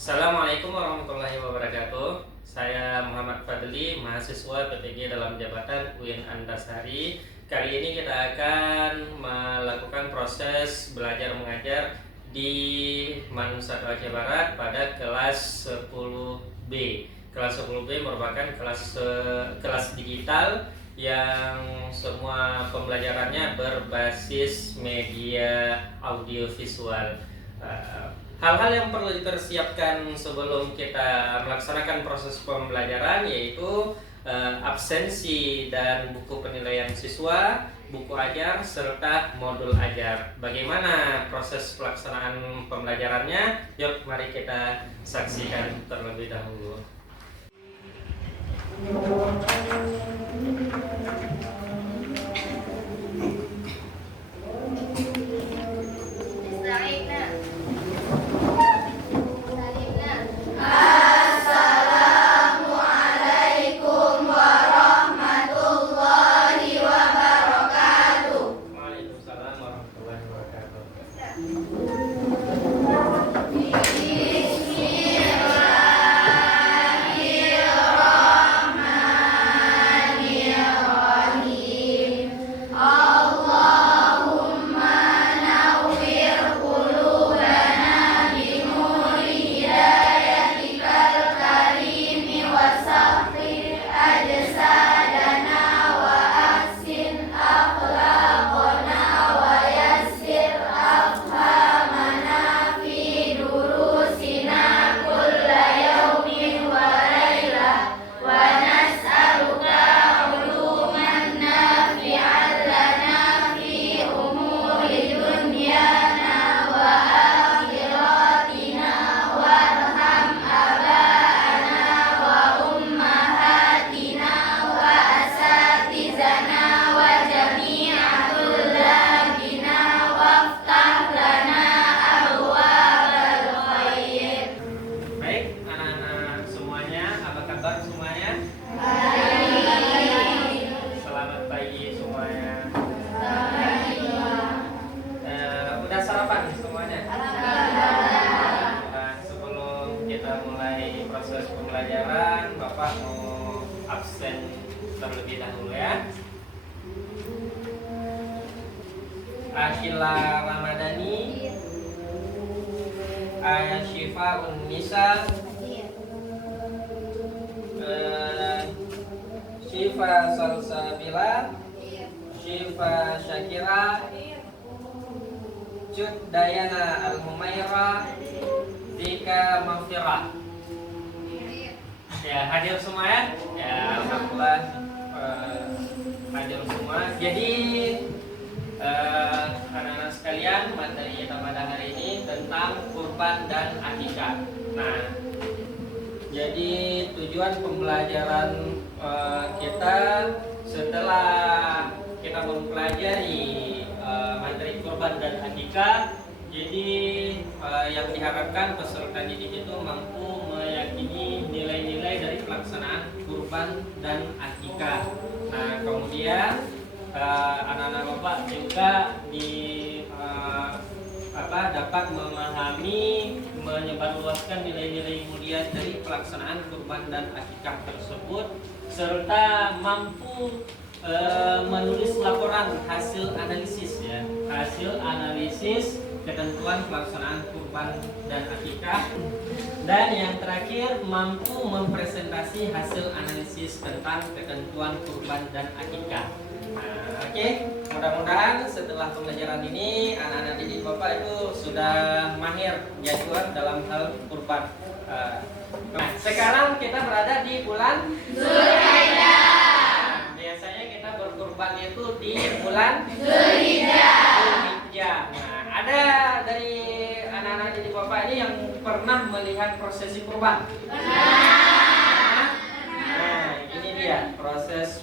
Assalamualaikum warahmatullahi wabarakatuh. Saya Muhammad Fadli, mahasiswa PTG dalam jabatan UIN Antasari. Kali ini kita akan melakukan proses belajar mengajar di Manusat Aceh Barat pada kelas 10B. Kelas 10B merupakan kelas digital yang semua pembelajarannya berbasis media audiovisual. Hal-hal yang perlu dipersiapkan sebelum kita melaksanakan proses pembelajaran yaitu absensi dan buku penilaian siswa, buku ajar, serta modul ajar. Bagaimana proses pelaksanaan pembelajarannya? Yuk, mari kita saksikan terlebih dahulu. Waalaikumsalam warahmatullahi wabarakatuh. Baik, anak-anak semuanya, apa kabar semuanya? Selamat pagi semuanya. Udah sarapan semuanya? Nah, sebelum kita mulai proses pembelajaran, Bapak mau absen terlebih dahulu ya. Akila Ramadhani, Syifa Unnisa, Syifa Salsabila, Syifa Syakira, Cut Dayana Al-Humaira, Dika Mafira. Ya, hadir semua ya? Ya, alhamdulillah hadir semua. Jadi anak-anak sekalian, materi kita pada hari ini tentang kurban dan akikah. Nah, jadi tujuan pembelajaran kita setelah kita mempelajari materi kurban dan akikah, jadi yang diharapkan peserta didik itu mampu meyakini nilai-nilai dari pelaksanaan kurban dan akikah. Nah, kemudian anak-anak Bapak juga dapat memahami, menyebarluaskan nilai-nilai mulia dari pelaksanaan kurban dan akikah tersebut, serta mampu menulis laporan hasil analisis ya, hasil analisis ketentuan pelaksanaan kurban dan akikah, dan yang terakhir mampu mempresentasi hasil analisis tentang ketentuan kurban dan akikah. Oke, mudah-mudahan setelah pembelajaran ini anak-anak didik Bapak itu sudah mahir jagoan dalam hal kurban. Nah, sekarang kita berada di bulan Zulhijjah. Biasanya kita berkurban itu di bulan Zulhijjah. Nah, ada dari anak-anak didik Bapak ini yang pernah melihat prosesi kurban? Iya,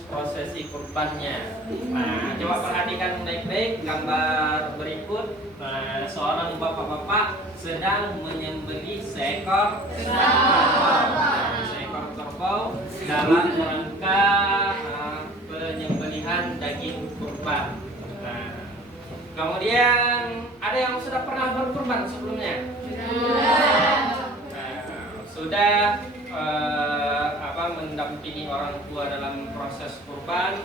prosesi kurbannya. Nah, coba perhatikan baik-baik gambar berikut. Nah, seorang bapak-bapak sedang menyembelih seekor kerbau dalam rangka penyembelihan daging kurban. Nah, kemudian ada yang sudah pernah berkurban sebelumnya? Nah, mendampingi orang tua dalam proses kurban,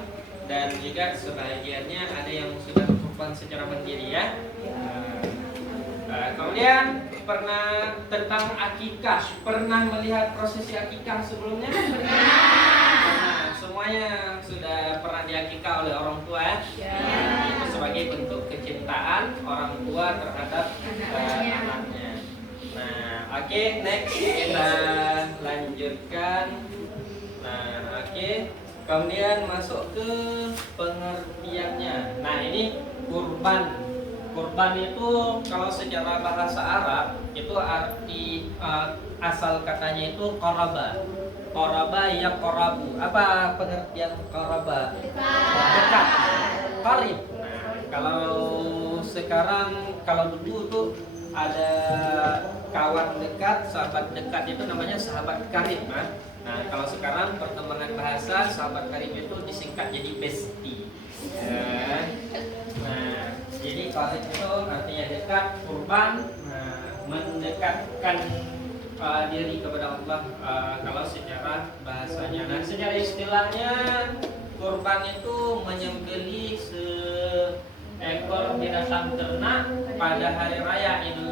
dan juga sebagiannya ada yang sudah kurban secara mandiri ya. Kemudian pernah tentang akikah, pernah melihat prosesi akikah sebelumnya? Pernah. Semuanya sudah pernah diakikah oleh orang tua ya. Itu sebagai bentuk kecintaan orang tua terhadap anaknya. Nah, oke, next kita lanjutkan. Nah, oke. Kemudian masuk ke pengertiannya. Nah, ini kurban. Kurban itu kalau secara bahasa Arab itu arti asal katanya itu qaraba. Qaraba ya qarabu. Apa pengertian qaraba? Dekat. Qarib. Nah, kalau sekarang, kalau dulu tuh ada kawan dekat, sahabat dekat itu namanya sahabat karib. Nah, kalau sekarang perkembangan bahasa, sahabat karib itu disingkat jadi bestie. Nah, jadi karib itu artinya dekat, kurban, mendekatkan diri kepada Allah kalau secara bahasanya. Nah, secara istilahnya kurban itu menyembelih seekor binatang ternak pada hari raya Idul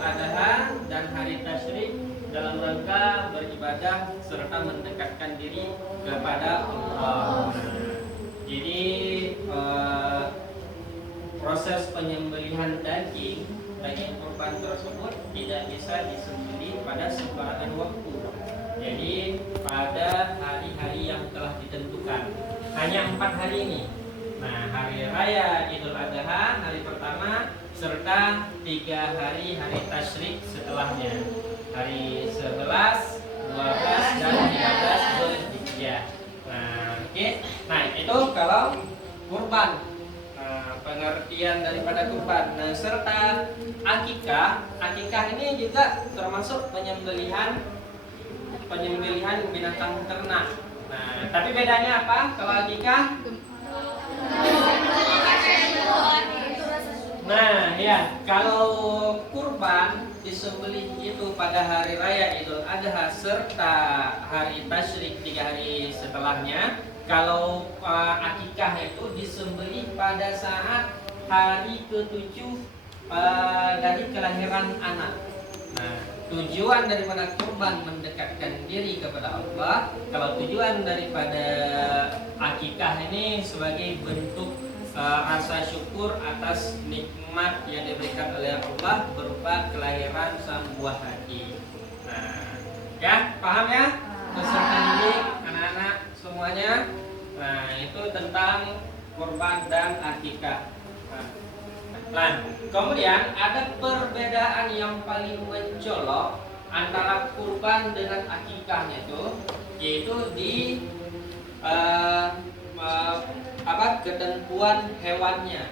Adha dan hari Tasyrik dalam rangka beribadah serta mendekatkan diri kepada Allah. Jadi proses penyembelihan daging kurban tersebut tidak bisa disembelih pada sembarangan waktu. Jadi pada hari-hari yang telah ditentukan, hanya 4 hari ini. Nah, hari raya Idul Adha hari pertama serta 3 hari tasyrik setelahnya, hari 11, 12 dan 13 Zulhijjah. Nah, oke. Nah, itu kalau kurban. Pengertian daripada kurban. Nah, serta akikah. Akikah ini juga termasuk penyembelihan binatang ternak. Nah, tapi bedanya apa kalau akikah? Nah, ya, kalau kurban disembelih itu pada hari raya Idul Adha serta hari tasyrik 3 hari setelahnya. Kalau akikah itu disembelih pada saat hari ke-7 dari kelahiran anak. Nah, tujuan daripada kurban mendekatkan diri kepada Allah. Kalau tujuan daripada akikah ini sebagai bentuk rasa syukur atas nikmat yang diberikan oleh Allah berupa kelahiran sang buah hati. Nah, ya, paham ya? Peserta didik, anak-anak semuanya. Nah, itu tentang kurban dan akikah. Nah, kemudian ada perbedaan yang paling mencolok antara kurban dengan akikahnya itu, yaitu di ketentuan hewannya.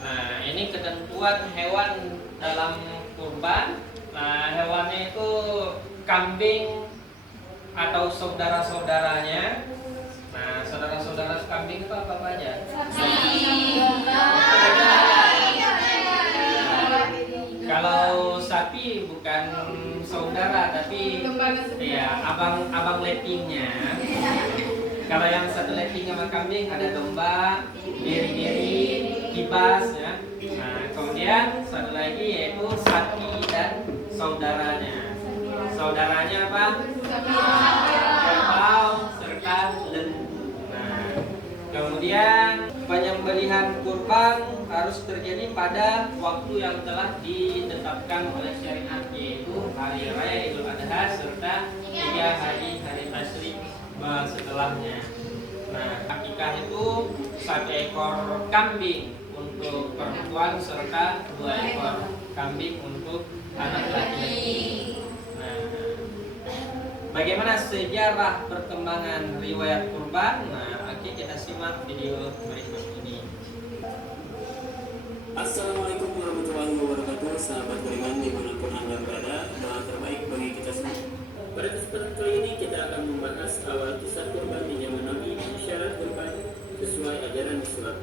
Nah, ini ketentuan hewan dalam kurban. Nah, hewannya itu kambing atau saudara-saudaranya. Nah, saudara-saudara kambing itu apa aja? Kalau sapi bukan saudara, tapi ya abang lettingnya. Kalau yang satu letting sama kambing ada domba, diri, kibas ya. Nah, kemudian satu lagi yaitu sapi dan saudaranya. Saudaranya apa? Kerbau serta lembu. Nah, kemudian penyembelihan kurban harus terjadi pada waktu yang telah ditetapkan oleh syariat, yaitu hari raya Idul Adha serta 3 hari tasyrik setelahnya. Nah, akikah itu 1 ekor kambing untuk perempuan serta 2 ekor kambing untuk anak laki-laki. Nah, bagaimana sejarah perkembangan riwayat kurban? Nah, oke, kita simak video berikut ini. Assalamualaikum warahmatullahi wabarakatuh. Sahabat beriman dimanapun Anda berada, doa terbaik bagi kita semua. Pada kesempatan kali ini kita akan membahas awal kisah kurban di zaman Nabi dan syarat kurban sesuai ajaran Islam.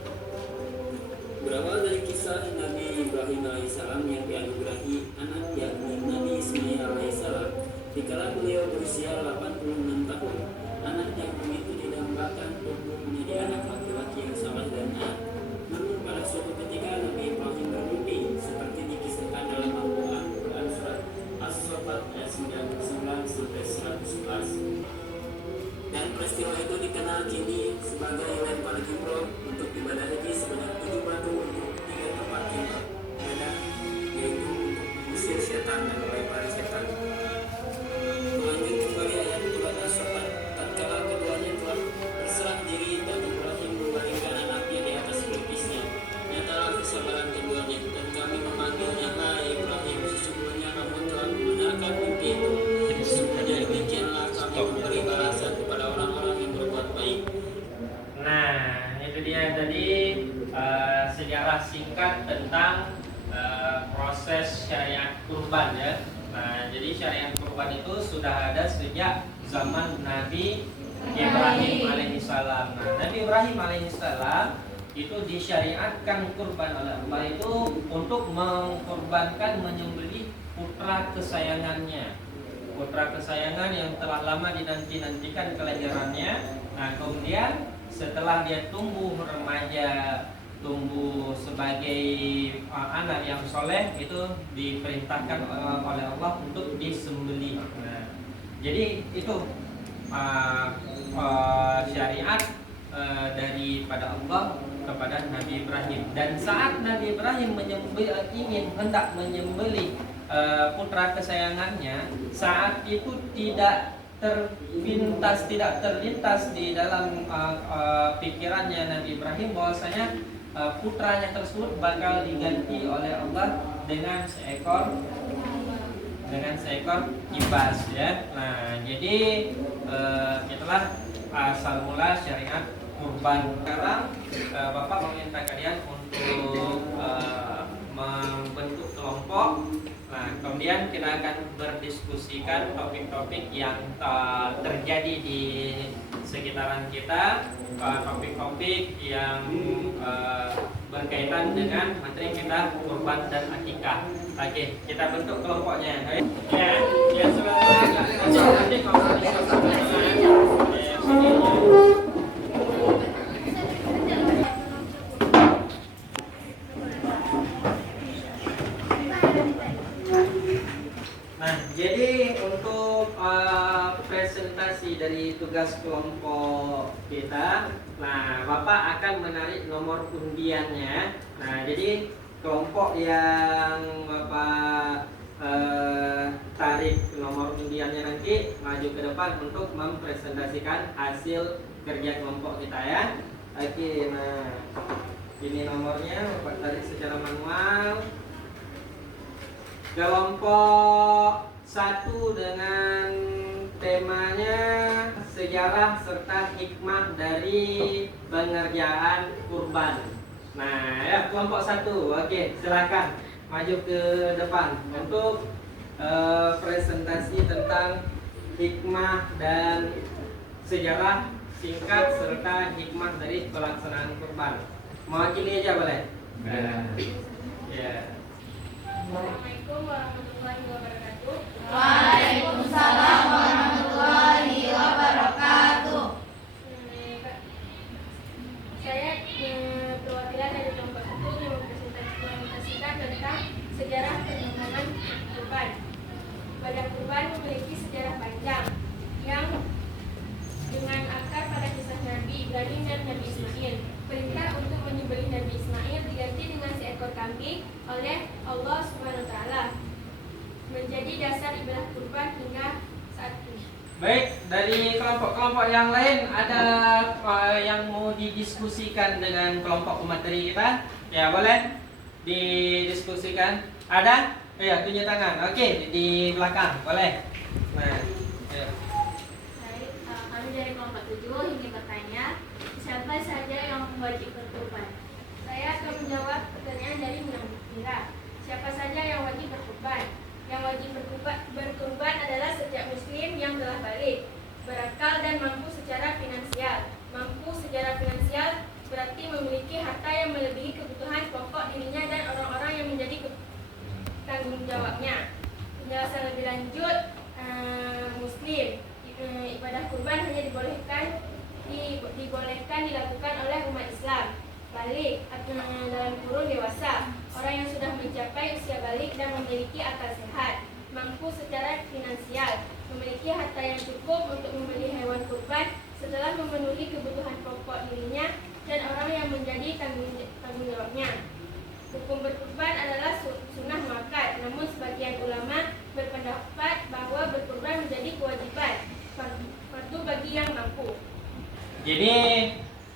Berawal dari kisah Nabi Ibrahim alaihissalam yang dianugerahi anak yakni Nabi Ismail alaihissalam Dikala beliau berusia 86 tahun, anak yang begitu didambakan tumbuh menjadi anak laki-laki yang saleh dan taat. Namun pada suatu ketika Nabi Ibrahim bermimpi seperti dikisahkan dalam Al-Quran surat As-Saffat ayat 99 sampai 111. Dan peristiwa itu dikenal kini sebagai lempar jumroh untuk ibadah haji sebanyak 7 batu untuk 3 tempat yang berbeda, yaitu untuk mengusir setan dan melempari setan. Lanjut kembali ayat surat As-Saffat. Tatkala keduanya telah berserah diri dan Ibrahim membaringkan anaknya di atas pelipisnya, nyatalah kesabaran keduanya, dan kami memanggilnya, hai Ibrahim, sesungguhnya kamu telah membenarkan mimpi itu. Sesungguhnya demikianlah kami memberi balasan kepada orang-orang yang berbuat baik. Nah, itu dia tadi sejarah singkat tentang proses syariat kurban ya. Nah, jadi syariat kurban itu sudah ada sejak zaman Nabi Ibrahim alaihissalam. Nah, Nabi Ibrahim alaihissalam itu disyariatkan kurban oleh Allah itu untuk mengkurbankan menyembelih putra kesayangannya. Putra kesayangan yang telah lama dinanti-nantikan kelahirannya. Nah, kemudian setelah dia tumbuh remaja, tumbuh sebagai anak yang soleh, itu diperintahkan oleh Allah untuk disembelih. Nah, jadi itu syariat daripada Allah kepada Nabi Ibrahim. Dan saat Nabi Ibrahim ingin hendak menyembelih putra kesayangannya, saat itu tidak terlintas di dalam pikirannya Nabi Ibrahim bahwasanya putranya tersebut bakal diganti oleh Allah dengan seekor kibas ya. Nah, jadi itulah asal mula syariat kurban. Sekarang Bapak meminta kalian untuk membentuk kelompok. Nah, kemudian kita akan berdiskusikan topik-topik yang terjadi di sekitaran kita, topik-topik yang berkaitan dengan materi kita kurban dan akikah. Oke, kita bentuk kelompoknya. Ya sudah. Nanti kalau jadi untuk presentasi dari tugas kelompok kita, nah Bapak akan menarik nomor undiannya. Nah, jadi kelompok yang Bapak tarik nomor undiannya nanti maju ke depan untuk mempresentasikan hasil kerja kelompok kita ya. Oke, nah ini nomornya Bapak tarik secara manual. Kelompok 1 dengan temanya sejarah serta hikmah dari pengerjaan kurban. Nah, ya kelompok 1. Oke, silakan maju ke depan untuk presentasi tentang hikmah dan sejarah singkat serta hikmah dari pelaksanaan kurban. Mewakili aja boleh? Ya. Assalamualaikum warahmatullahi wabarakatuh. Waalaikumsalam warahmatullahi wabarakatuh. Saya perwakilan dari kelompok 1 yang mempresentasikan tentang sejarah pengembangan kurban. Ibadah kurban memiliki sejarah panjang yang dengan akar pada kisah Nabi Ibrahim dan Nabi Ismail. Perintah untuk menyembelih Nabi Ismail diganti dengan seekor kambing oleh Allah SWT, menjadi dasar ibadah kurban hingga saat ini. Baik, dari kelompok-kelompok yang lain ada yang mau didiskusikan dengan kelompok pemateri kita? Ya, boleh didiskusikan. Ada? Ya, tunjuk tangan. Oke, di belakang, boleh. Nah, ya. Baik, kami dari kelompok 7 ingin bertanya, siapa saja yang wajib berkurban? Saya akan menjawab pertanyaan dari Mira. Siapa saja yang wajib berkurban? Yang wajib berkurban adalah setiap muslim yang telah balik, berakal dan mampu secara finansial. Mampu secara finansial berarti memiliki harta yang melebihi kebutuhan pokok dirinya dan orang-orang yang menjadi tanggung jawabnya. Penjelasan lebih lanjut, Muslim. Ibadah kurban hanya dibolehkan dilakukan oleh umat Islam balik dalam kurun dewasa, orang yang sudah mencapai usia balik dan memiliki akal sehat, mampu secara finansial, memiliki harta yang cukup untuk membeli hewan kurban setelah memenuhi kebutuhan pokok dirinya, dan orang yang menjadi tanggung jawabnya. Hukum berkurban adalah sunnah muakkad, namun sebagian ulama berpendapat bahwa berkurban menjadi kewajiban fardu bagi yang mampu. Jadi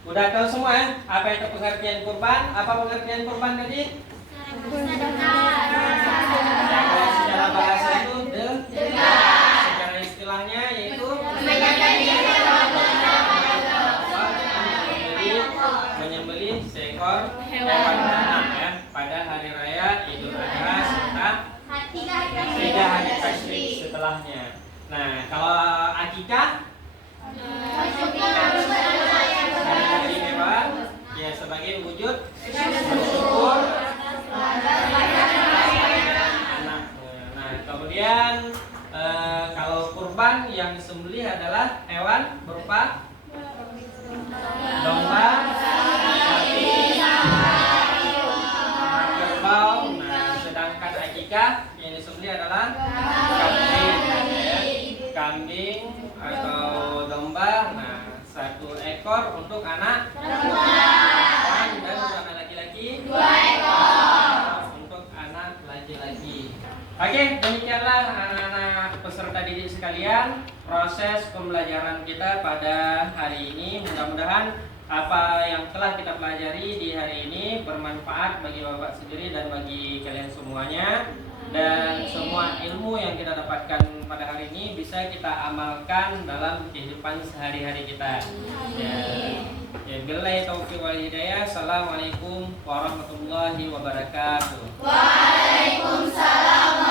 udah tahu semua ya apa itu pengertian kurban? Apa pengertian kurban tadi? Ya, kalau secara bahasa itu secara istilahnya yaitu menyembelih seekor hewan ternak ya pada hari raya Idul Adha serta 3 hari tasyrik setelahnya. Nah, kalau akikah menyembelih hewan ya sebagai wujud bersyukur anak. Nah, kemudian kalau kurban yang disembelih adalah hewan berupa domba, sapi, kerbau. Nah, sedangkan akikah yang disembelih adalah kambing, ya. Kambing atau domba. Nah, 1 ekor untuk anak perempuan dan untuk anak laki-laki 2 ekor untuk anak laki-laki. Oke, demikianlah anak-anak peserta didik sekalian proses pembelajaran kita pada hari ini. Mudah-mudahan apa yang telah kita pelajari di hari ini bermanfaat bagi Bapak sendiri dan bagi kalian semuanya. Dan semua ilmu yang kita dapatkan pada hari ini bisa kita amalkan dalam kehidupan sehari-hari kita. Ya, billahi taufiq wal hidayah. Assalamualaikum warahmatullahi wabarakatuh. Waalaikumsalam.